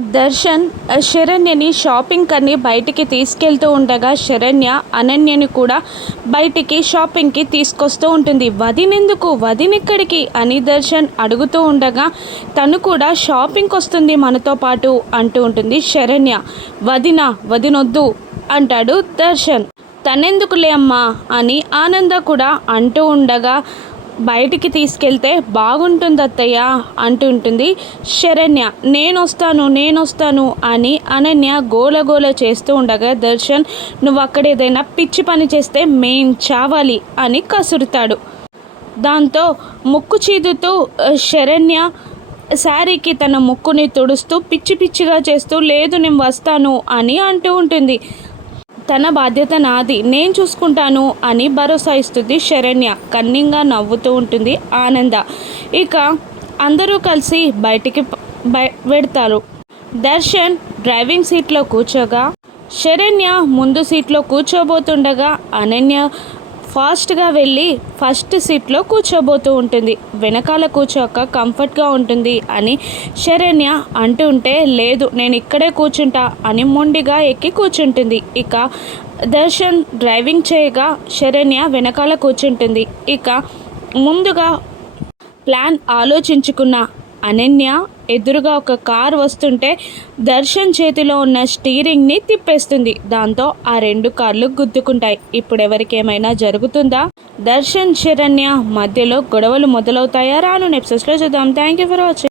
Darshan శరణ్యని shopping అని బయటికి తీసుకెళ్తూ ఉండగా శరణ్య అనన్యని కూడా బయటికి షాపింగ్కి తీసుకొస్తూ ఉంటుంది. వదినెందుకు వదినెక్కడికి అని దర్శన్ అడుగుతూ ఉండగా తను కూడా షాపింగ్కి వస్తుంది మనతో పాటు అంటూ ఉంటుంది శరణ్య. వదిన వదినొద్దు అంటాడు దర్శన్. తనెందుకులే అమ్మా అని ఆనంద కూడా అంటూ ఉండగా బయటికి తీసుకెళ్తే బాగుంటుంది అత్తయ్య అంటుంటుంది. శరణ్య నేను వస్తాను నేను వస్తాను అని అనన్య గోల గోల చేస్తూ ఉండగా దర్శన్ నువ్వు అక్కడ ఏదైనా పిచ్చి పని చేస్తే మేం చావాలి అని కసురుతాడు. దాంతో ముక్కు చీదుతూ శరణ్య శారీకి తన ముక్కుని తుడుస్తూ పిచ్చి పిచ్చిగా చేస్తూ లేదు నేను వస్తాను అని అంటూ ఉంటుంది. తన బాధ్యత నాది నేను చూసుకుంటాను అని భరోసా ఇస్తుంది శరణ్య. కన్నింగా నవ్వుతూ ఉంటుంది ఆనంద. ఇక అందరూ కలిసి బయటికి బయ వెడతారు. దర్శన్ డ్రైవింగ్ సీట్లో కూర్చోగా శరణ్య ముందు సీట్లో కూర్చోబోతుండగా అనన్య ఫాస్ట్గా వెళ్ళి ఫస్ట్ సీట్లో కూర్చోబోతూ ఉంటుంది. వెనకాల కూర్చోక కంఫర్ట్గా ఉంటుంది అని శరణ్య అంటూ ఉంటే లేదు నేను ఇక్కడే కూర్చుంటా అని మొండిగా ఎక్కి కూర్చుంటుంది. ఇక దర్శన్ డ్రైవింగ్ చేయగా శరణ్య వెనకాల కూర్చుంటుంది. ఇక ముందుగా ప్లాన్ ఆలోచించుకున్న అనన్య ఎదురుగా ఒక కార్ వస్తుంటే దర్శన్ చేతిలో ఉన్న స్టీరింగ్ని తిప్పేస్తుంది. దాంతో ఆ రెండు కార్లు గుద్దుకుంటాయి. ఇప్పుడు ఎవరికి ఏమైనా జరుగుతుందా? దర్శన్ శరణ్య మధ్యలో గొడవలు మొదలవుతాయా? రాను నెప్సెస్లో చూద్దాం. Thank you for watching.